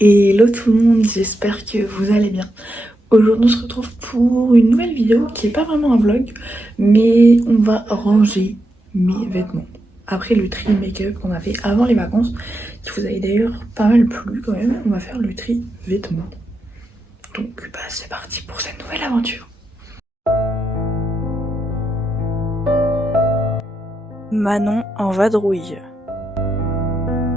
Hello tout le monde, j'espère que vous allez bien. Aujourd'hui on se retrouve pour une nouvelle vidéo qui est pas vraiment un vlog, mais on va ranger mes vêtements. Après le tri make-up qu'on a fait avant les vacances, qui vous avez d'ailleurs pas mal plu quand même, on va faire le tri vêtements. Donc bah, c'est parti pour cette nouvelle aventure. Manon en vadrouille.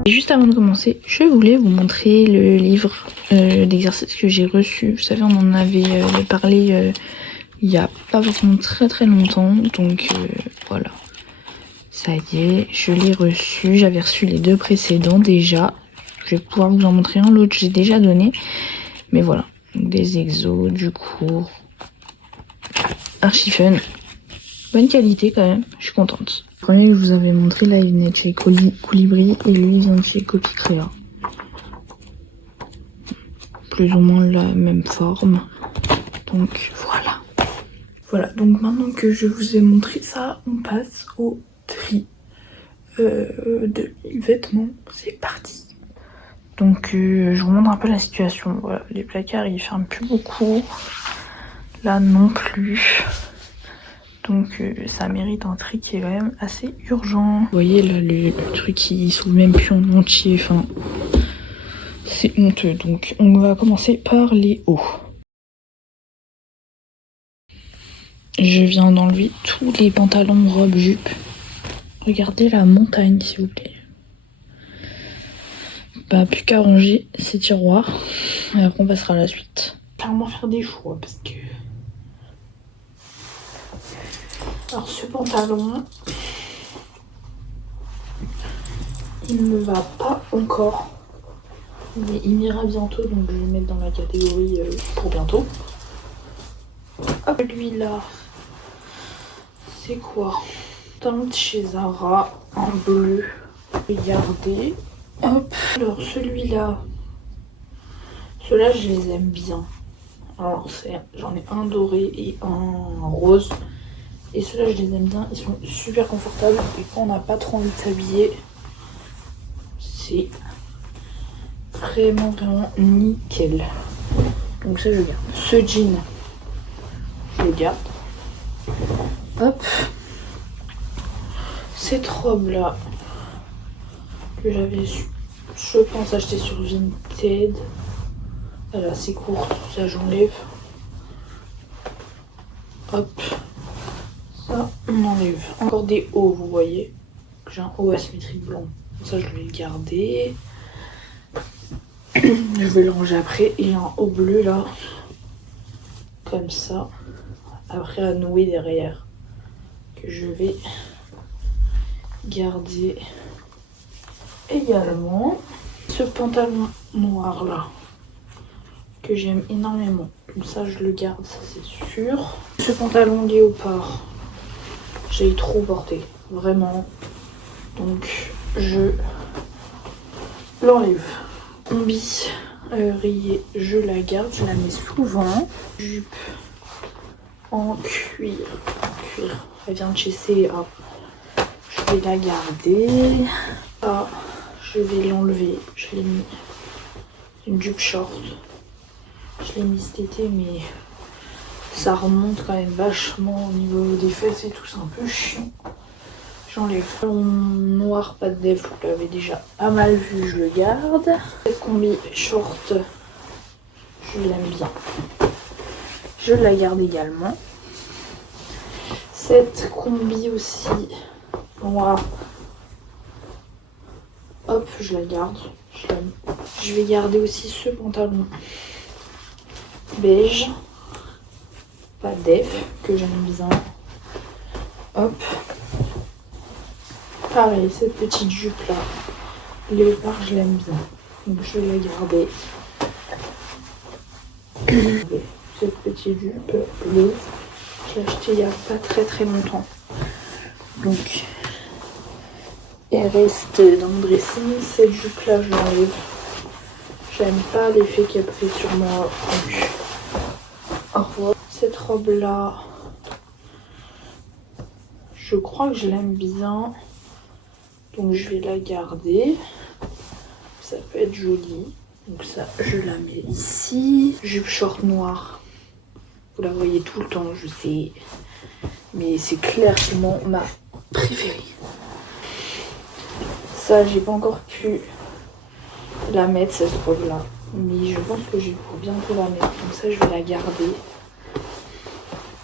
Et juste avant de commencer, je voulais vous montrer le livre d'exercices que j'ai reçu. Vous savez, on en avait parlé il y a pas forcément très longtemps. Donc voilà, ça y est, je l'ai reçu. J'avais reçu les deux précédents déjà. Je vais pouvoir vous en montrer un, l'autre j'ai déjà donné. Mais voilà, des exos, du cours. Archi fun. Bonne qualité quand même, je suis contente. Le premier que je vous avais montré là, il venait de chez Colibri et lui il vient de chez Copy Créa. Plus ou moins la même forme. Donc voilà. Voilà, donc maintenant que je vous ai montré ça, on passe au tri de vêtements. C'est parti. Donc je vous montre un peu la situation. Voilà, les placards ils ferment plus beaucoup. Là non plus. Donc ça mérite un tri qui est quand même assez urgent. Vous voyez là le truc il s'ouvre même plus en entier. Enfin, c'est honteux. Donc on va commencer par les hauts. Je viens d'enlever tous les pantalons, robes, jupes. Regardez la montagne s'il vous plaît. Bah plus qu'à ranger ces tiroirs. Et après on passera à la suite. Clairement faire des choix parce que... Alors ce pantalon... il ne va pas encore. Mais il m'ira bientôt donc je vais le mettre dans la catégorie pour bientôt. Hop, lui là... c'est quoi? Teinte chez Zara en bleu. Regardez. Hop. Alors celui-là... ceux-là je les aime bien. Alors j'en ai un doré et un rose. Et ceux-là je les aime bien, ils sont super confortables. Et quand on n'a pas trop envie de s'habiller, c'est vraiment nickel. Donc ça je garde. Ce jean, je le garde. Hop. Cette robe là, que j'avais je pense acheter sur Vinted. Elle est assez courte, ça j'enlève. Hop. Ça, on enlève. Encore des hauts, vous voyez. J'ai un haut asymétrique blanc. Ça, je vais le garder. Je vais le ranger après. Et un haut bleu, là. Comme ça. Après, à nouer derrière. Que je vais garder également. Ce pantalon noir, là. Que j'aime énormément. Comme ça, je le garde, ça c'est sûr. Ce pantalon léopard. J'ai trop porté, vraiment. Donc je l'enlève. Combi rayée, je la garde, je la mets souvent. Jupe en cuir. Elle vient de chez C&A. Je vais la garder. Ah, je vais l'enlever. Je l'ai mis. Une jupe short. Je l'ai mis cet été, mais ça remonte quand même vachement au niveau des fesses et tout, c'est un peu chiant. J'enlève. Le noir, pas de def, vous l'avez déjà pas mal vu, je le garde. Cette combi short, je l'aime bien. Je la garde également. Cette combi aussi noire, hop, je la garde. Je l'aime. Je vais garder aussi ce pantalon beige. Pas def, que j'aime bien. Hop. Pareil, cette petite jupe là, léopard, je l'aime bien. Donc je vais la garder. Cette petite jupe bleue, je l'ai achetée il n'y a pas très longtemps. Donc elle reste dans le dressing. Cette jupe là, je l'enlève. J'aime pas l'effet qu'elle fait sur moi. Donc au revoir. Cette robe là, je crois que je l'aime bien. Donc je vais la garder. Ça peut être joli. Donc ça, je la mets ici. Jupe short noire. Vous la voyez tout le temps, je sais. Mais c'est clairement ma préférée. Ça, j'ai pas encore pu la mettre, cette robe-là. Mais je pense que je vais pour bientôt la mettre. Donc ça, je vais la garder.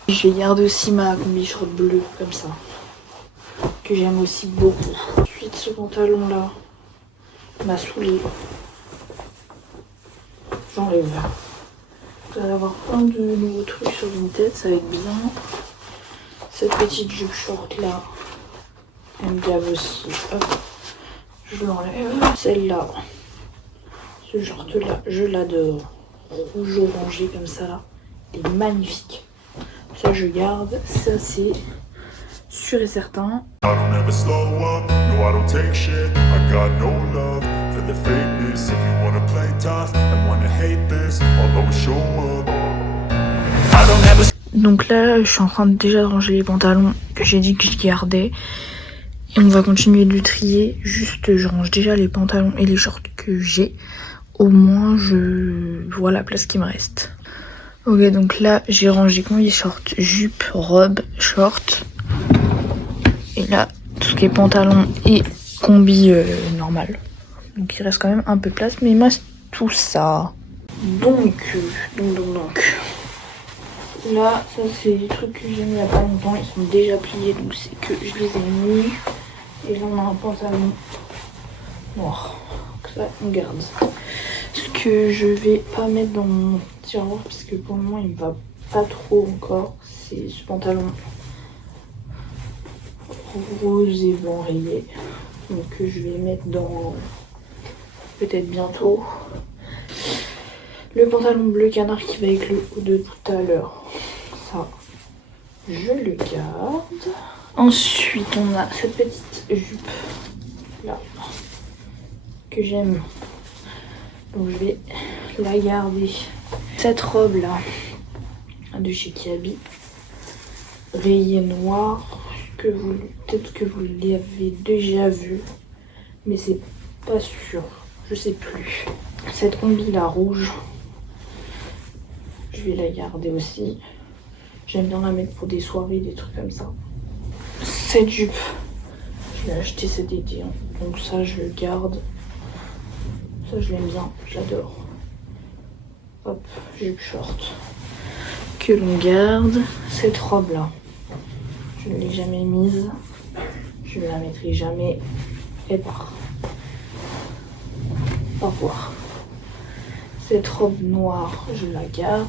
Je vais garder aussi ma combi short bleue, comme ça. Que j'aime aussi beaucoup. Ensuite, ce pantalon-là m'a saoulée. J'enlève. Vous allez avoir plein de nouveaux trucs sur Vinted, ça va être bien. Cette petite jupe short là, elle me gave aussi. Hop, je l'enlève. Celle-là, ce short là, je l'adore. Rouge orangé comme ça là, il est magnifique. Ça je garde, ça c'est sûr et certain. Donc là, je suis en train de déjà ranger les pantalons que j'ai dit que je gardais. Et on va continuer de trier. Juste, je range déjà les pantalons et les shorts que j'ai. Au moins, je vois la place qui me reste. Ok, donc là, j'ai rangé combi short, jupe, robe, short. Et là, tout ce qui est pantalon et combi normal. Donc il reste quand même un peu de place, mais il me reste tout ça. Donc. Là, ça c'est des trucs que j'ai mis il n'y a pas longtemps, ils sont déjà pliés, donc c'est que je les ai mis. Et là on a un pantalon noir, donc ça on garde. Ce que je vais pas mettre dans mon tiroir, parce que pour le moment il me va pas trop encore, c'est ce pantalon rose et blanc rayé. Donc je vais mettre dans peut-être bientôt. Le pantalon bleu canard qui va avec le haut de tout à l'heure. Ça, je le garde. Ensuite, on a cette petite jupe là que j'aime. Donc je vais la garder. Cette robe là de chez Kiabi, rayée noire, que vous peut-être que vous l'avez déjà vu, mais c'est pas sûr. Je sais plus. Cette combi là rouge, je vais la garder aussi. J'aime bien la mettre pour des soirées, des trucs comme ça. Cette jupe, je l'ai acheté cet été, hein. Donc ça je le garde. Ça je l'aime bien, je l'adore. Hop, jupe short que l'on garde. Cette robe là, je ne l'ai jamais mise. Je ne la mettrai jamais. Elle part. Au revoir. Cette robe noire, je la garde.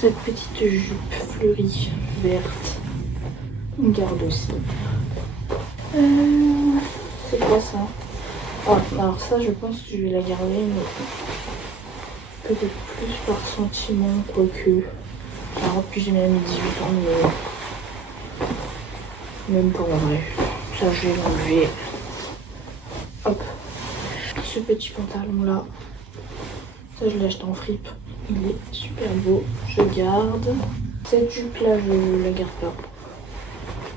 Cette petite jupe fleurie verte, on garde aussi. C'est quoi ça? Ah, alors ça, je pense que je vais la garder, mais peut-être plus par sentiment, quoique. Alors, puis j'ai même 18 ans, mais même pas en vrai. Ça, je vais l'enlever. Hop. Ce petit pantalon là, ça je l'ai acheté en fripe. Il est super beau, je garde. Cette jupe là, je la garde pas.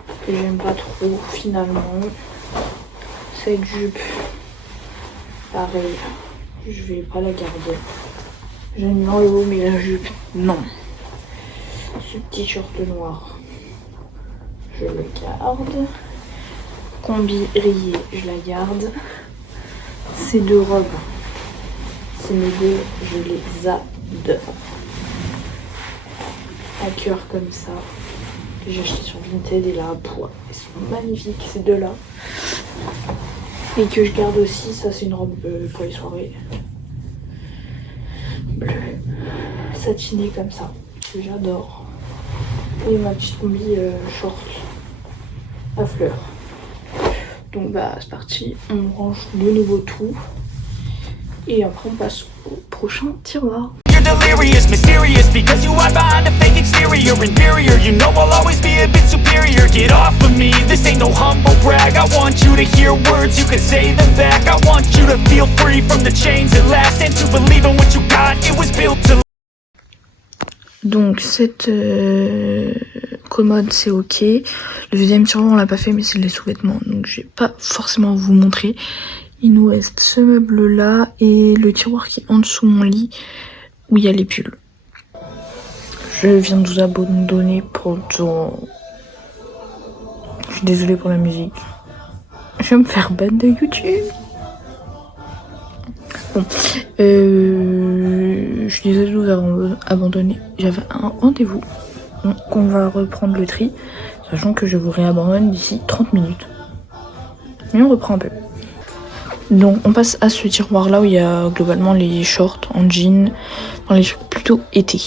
Parce que j'aime pas trop finalement. Cette jupe, pareil, je vais pas la garder. J'aime bien le haut, mais la jupe, non. Ce petit short noir, je le garde. Combi rayé, je la garde. Ces deux robes, c'est mes deux, je les adore. À cœur comme ça, que j'ai acheté sur Vinted et là à poids. Elles sont magnifiques ces deux-là. Et que je garde aussi, ça c'est une robe pour les soirées. Bleue, satinée comme ça, que j'adore. Et ma petite combi short à fleurs. Donc bah c'est parti, on range de nouveau tout. Et après on passe au prochain tiroir. Delirious, mysterious, because you hide behind a fake exterior. Inferior, you know I'll always be a bit superior. Get off of me, this ain't no humble brag. I want you to hear words, you can say them back. I want you to feel free from the chains that last, and to believe in what you got, it was built to. Donc cette commode c'est ok. Le deuxième tiroir on l'a pas fait, mais c'est les sous-vêtements, donc je vais pas forcément vous montrer. Il nous reste ce meuble là et le tiroir qui est en dessous mon lit où il y a les pulls. Je viens de vous abandonner pour le tour. Je suis désolée pour la musique. Je vais me faire ban de YouTube. Bon, je suis désolée de vous avoir abandonné. J'avais un rendez-vous. Donc on va reprendre le tri, sachant que je vous réabandonne d'ici 30 minutes. Mais on reprend un peu. Donc on passe à ce tiroir là où il y a globalement les shorts en jean, dans les trucs plutôt été.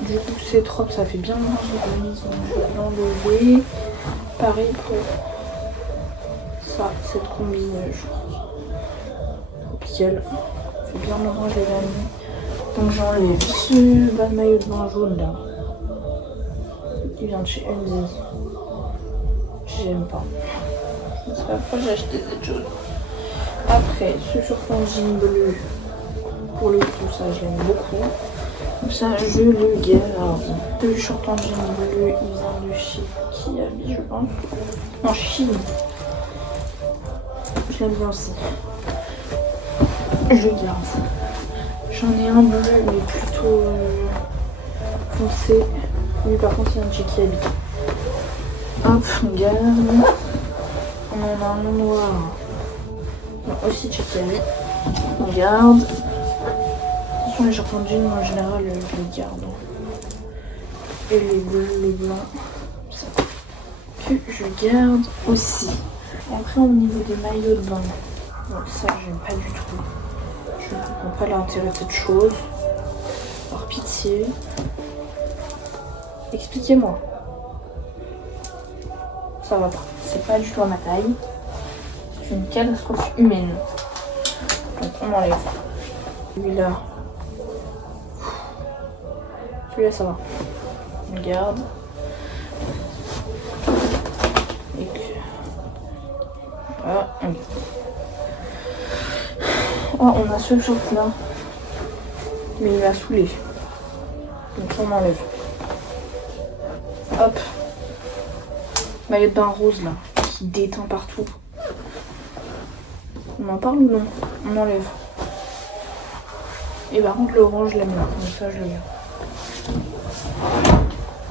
Du coup cette robe ça fait bien manger de mise, donc je vais l'enlever. Pareil pour ça, cette combi tropicale. C'est bien manger les amis. Donc j'enlève ce bas de maillot de bain jaune là. Il vient de chez Enzy. J'aime pas. C'est pas pourquoi j'ai acheté cette chose. Après, ce short en jean bleu. Pour le coup, ça j'aime beaucoup. Donc ça, je le garde. Le short en jean bleu, il vient de chez Kiabi, je pense. En Chine. Je l'aime bien aussi. Je le garde. J'en ai un bleu, mais plutôt foncé. Lui, par contre, il vient de chez Kiabi. Hop, on garde. On en a un noir. Non, aussi chez Kiabi. On garde. Ce sont les shorts en jean, en général, je les garde. Et les bleus, les blancs, ça que je garde aussi. Après, au niveau des maillots de bain, bon, ça, j'aime pas du tout. Je ne comprends pas l'intérêt de cette chose. Par pitié. Expliquez-moi. Ça va pas. C'est pas du tout à ma taille. C'est une catastrophe humaine. Donc on enlève. Celui-là. Celui-là ça va. On garde. Et que... Voilà, on garde. Oh, on a ce short là. Mais il m'a saoulé. Donc on enlève. Hop. Maillot de bain rose là, qui déteint partout. On en parle ou non? On enlève. Et par contre l'orange je l'aime bien, donc ça je le garde.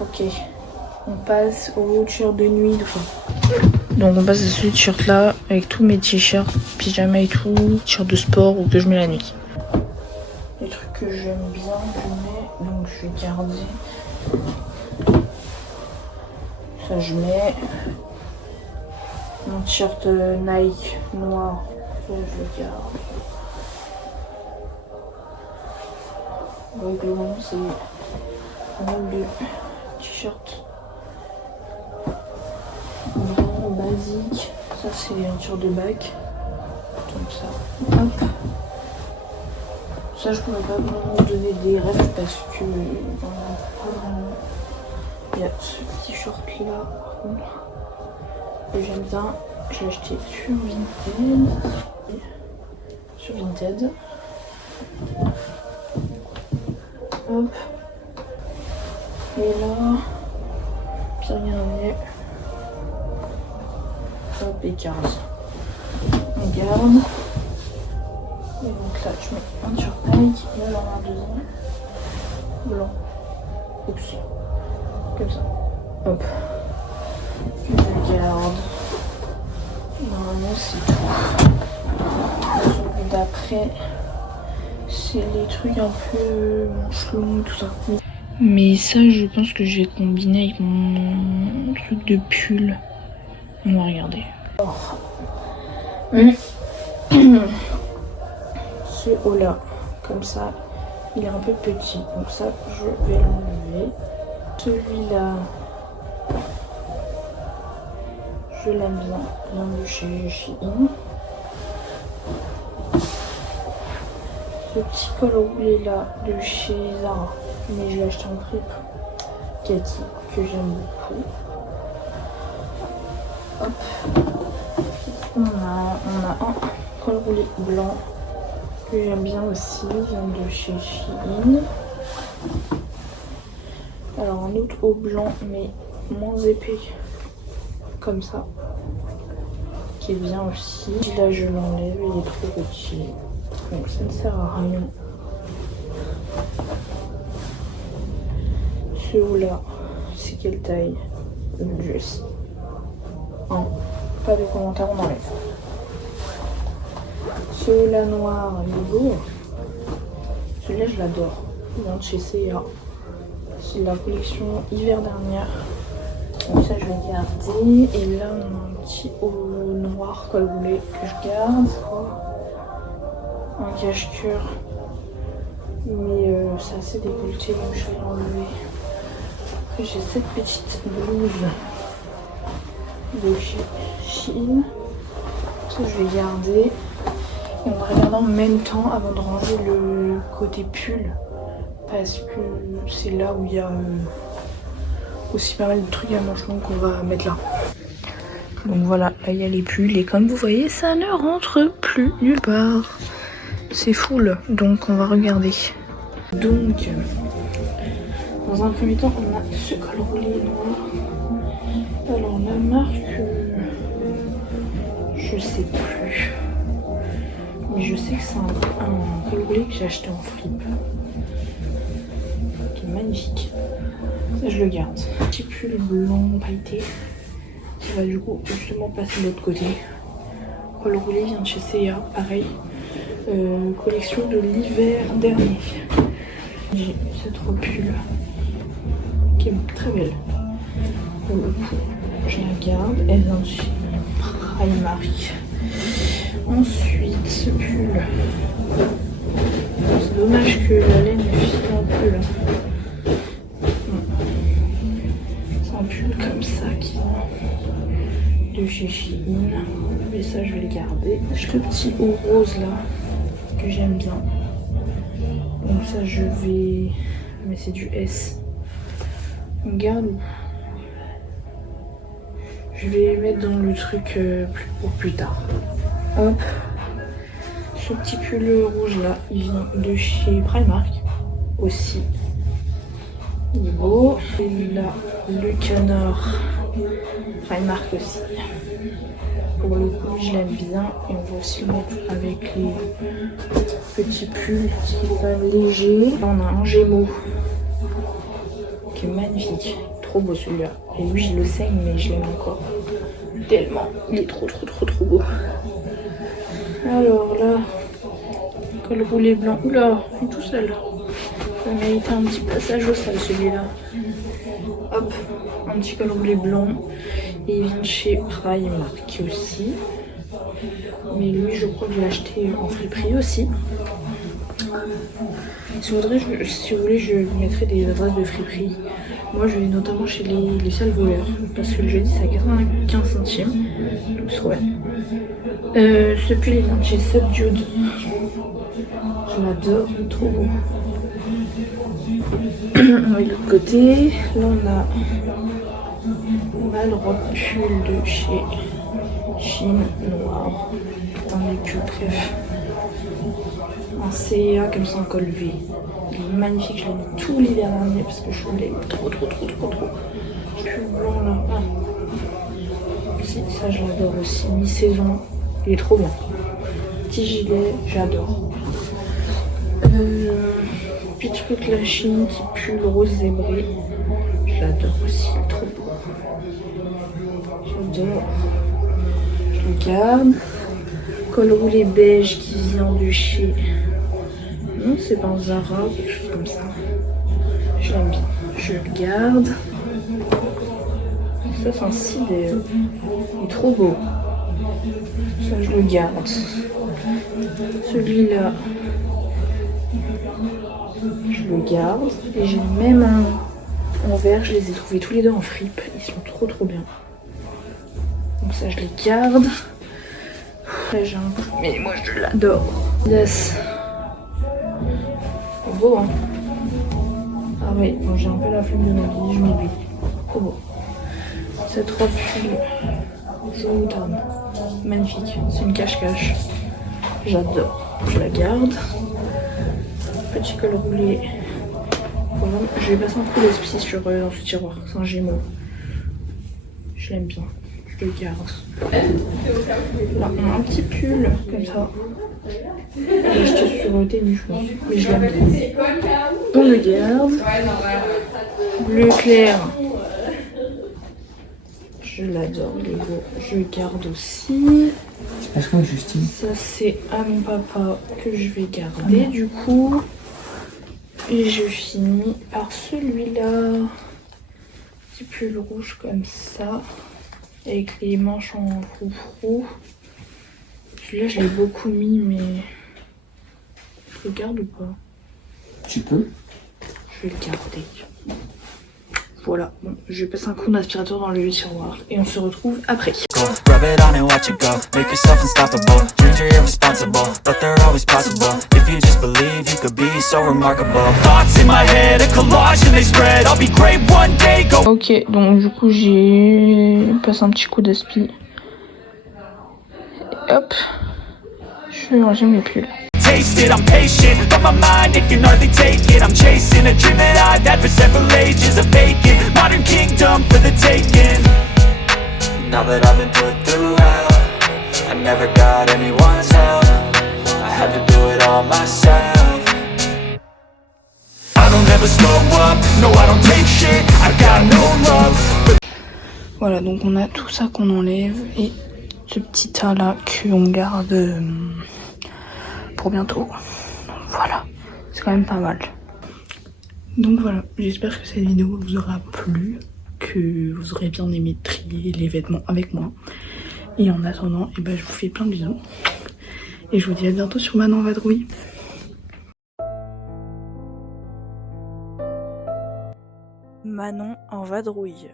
Ok. On passe au t-shirt de nuit. Donc on passe à ce t-shirt là avec tous mes t-shirts, pyjama et tout, t-shirt de sport ou que je mets la nuit. Les trucs que j'aime bien, je mets, donc je vais garder. Ça je mets. Mon t-shirt Nike noir, ça je le garde. Donc globalement c'est pas mal de t-shirt vraiment basique. Ça c'est un t-shirt de bac. Comme ça. Hop. Ça je pourrais pas vraiment donner des rêves parce que on a pas vraiment. Il y a ce petit short là par contre que j'aime bien, je l'ai acheté sur Vinted. Hop. Et là, puis regardez. Hop, et 15. On garde. Et donc là, je mets un t-shirt Nike, et là, on a un deuxième. Blanc. Oups. Comme ça. Hop. Je garde. Normalement c'est tout. Celui d'après, c'est les trucs un peu manches longues, tout ça. Mais ça, je pense que je vais combiner avec mon truc de pull. On va regarder. Ce haut là, comme ça, il est un peu petit. Donc ça, je vais l'enlever. Celui-là, je l'aime bien, vient de chez Shein. Ce petit col roulé là de chez Zara, mais je l'ai acheté en prix Cathy, que j'aime beaucoup. Hop. On a un col roulé blanc que j'aime bien aussi, vient de chez Shein. Alors un autre haut blanc mais moins épais, comme ça, qui est bien aussi. Là je l'enlève, il est trop petit. Donc ça ne sert à rien. Ce haut là, c'est quelle taille? Juste. Non, pas de commentaire, on enlève. Ce haut là noir, il est beau. Celui-là je l'adore. Il vient de chez C&A. C'est la collection hiver dernière. Donc ça je vais garder. Et là on a un petit haut noir col roulé que je garde. Un cache-cœur. Mais c'est assez décolleté donc je vais l'enlever. Après j'ai cette petite blouse de chez Shein. Ça je vais garder. Et on va regarder en même temps avant de ranger le côté pull. Parce que c'est là où il y a aussi pas mal de trucs à manches longues qu'on va mettre là. Donc voilà, là il y a les pulls et comme vous voyez ça ne rentre plus nulle part. C'est full, donc on va regarder. Donc, dans un premier temps on a ce col roulé noir. Alors la marque, je sais plus. Mais je sais que c'est un col roulé que j'ai acheté en fripe. Magnifique. Ça je le garde. Petit pull blanc pailleté qui va du coup justement passer de l'autre côté. Col roulé vient de chez C&A, pareil. Collection de l'hiver dernier. J'ai cette robe pull qui est très belle. Pour le coup, je la garde. Elle vient de chez Primark. Ensuite, ce pull. C'est dommage que la laine file un peu là. Comme ça qui vient de chez Shein, mais ça je vais le garder. J'ai le petit haut rose là que j'aime bien, donc ça je vais, mais c'est du S, on garde. Je vais mettre dans le truc pour plus tard. Hop, ce petit pull rouge là il vient de chez Primark aussi. Il est beau. Et là, le canard Primark aussi. Pour le coup, je l'aime bien. Et on va aussi le mettre avec les petits pulls qui sont quand même légers. Là, on a un Gémeaux qui est magnifique. Trop beau celui-là. Et lui, je le saigne, mais je l'aime encore. Tellement. Il est trop beau. Alors là, col roulé blanc. Oula, il est tout seul. Ça mérite un petit passage au sol celui-là. Hop, un petit col roulé blanc. Et il vient de chez Primark aussi. Mais lui, je crois que je l'ai acheté en friperie aussi. Si vous voulez, je vous mettrai des adresses de friperie. Moi, je vais notamment chez les salles voleurs. Parce que le jeudi, c'est à 95 centimes. Donc, c'est trop bien. Ce pull, il vient de chez Subdued. Je l'adore, trop beau. De l'autre côté, là on a le robe pull de chez Shein noir. Un des pulls préf. Un C&A comme ça en col V. Il est magnifique, je l'ai mis tout l'hiver dernier parce que je l'ai trop. Pull blanc là. Ah. Si, ça je l'adore aussi. Mi-saison. Il est trop bon. Petit gilet, j'adore. Petit truc la Chine, petit pull rose zébré. J'adore aussi, trop beau. J'adore. Je le garde. Col roulé beige qui vient de chez... Non, c'est pas un Zara ou quelque chose comme ça. Je l'aime bien. Je le garde. Ça, c'est un sidé. Il est trop beau. Ça, je le garde. Celui-là, je le garde. Et j'ai même un en vert. Je les ai trouvés tous les deux en fripe. Ils sont trop bien. Donc ça, je les garde. Là, j'ai un... Mais moi, je l'adore. Yes. C'est beau, hein. Ah oui, bon, j'ai un peu la flemme de ma vie. Je m'oublie. Trop beau. Cette robe jaune moutarde. Magnifique. C'est une cache-cache. J'adore. Je la garde. Petit col roulé. Voilà. Je vais passer un coup d'esprit dans ce tiroir. C'est un Gémeaux. Je l'aime bien. je le garde. Là, on a un petit pull comme ça. J'ai acheté sur Temu, je pense, mais je l'aime bien. On le garde. Bleu clair. Je l'adore, Lego. Je le garde aussi. C'est pas quoi, Justine? Ça, c'est à mon papa que je vais garder du coup. Et je finis par celui-là. Petit pull rouge comme ça. Avec les manches en froufrou. Celui-là, je l'ai beaucoup mis, mais. Je le garde ou pas? Tu peux? Je vais le garder. Voilà, bon, je vais passer un coup d'aspirateur dans le tiroir et on se retrouve après. Rub it on and watch it go. Make yourself unstoppable. Dreams are irresponsible, but they're always possible. If you just believe, you could be so remarkable. Thoughts in my head, a collage and they spread. I'll be great one day. Go. Ok, donc du coup j'ai passé un petit coup d'aspi. Et hop, je vais ranger mes pulls. Taste it, I'm patient, but my mind, it can hardly take it. I'm chasing a dream that I've had for several ages. A vacant, modern kingdom for the taking. Now that I've been put through hell, I never got anyone's help. I had to do it all myself. I don't ever slow up, no I don't take shit. I got no love. Voilà, donc on a tout ça qu'on enlève et ce petit tas là qu'on garde pour bientôt. Donc voilà, c'est quand même pas mal. Donc voilà, j'espère que cette vidéo vous aura plu, que vous aurez bien aimé trier les vêtements avec moi. Et en attendant, je vous fais plein de bisous. Et je vous dis à bientôt sur Manon Vadrouille. Manon en vadrouille.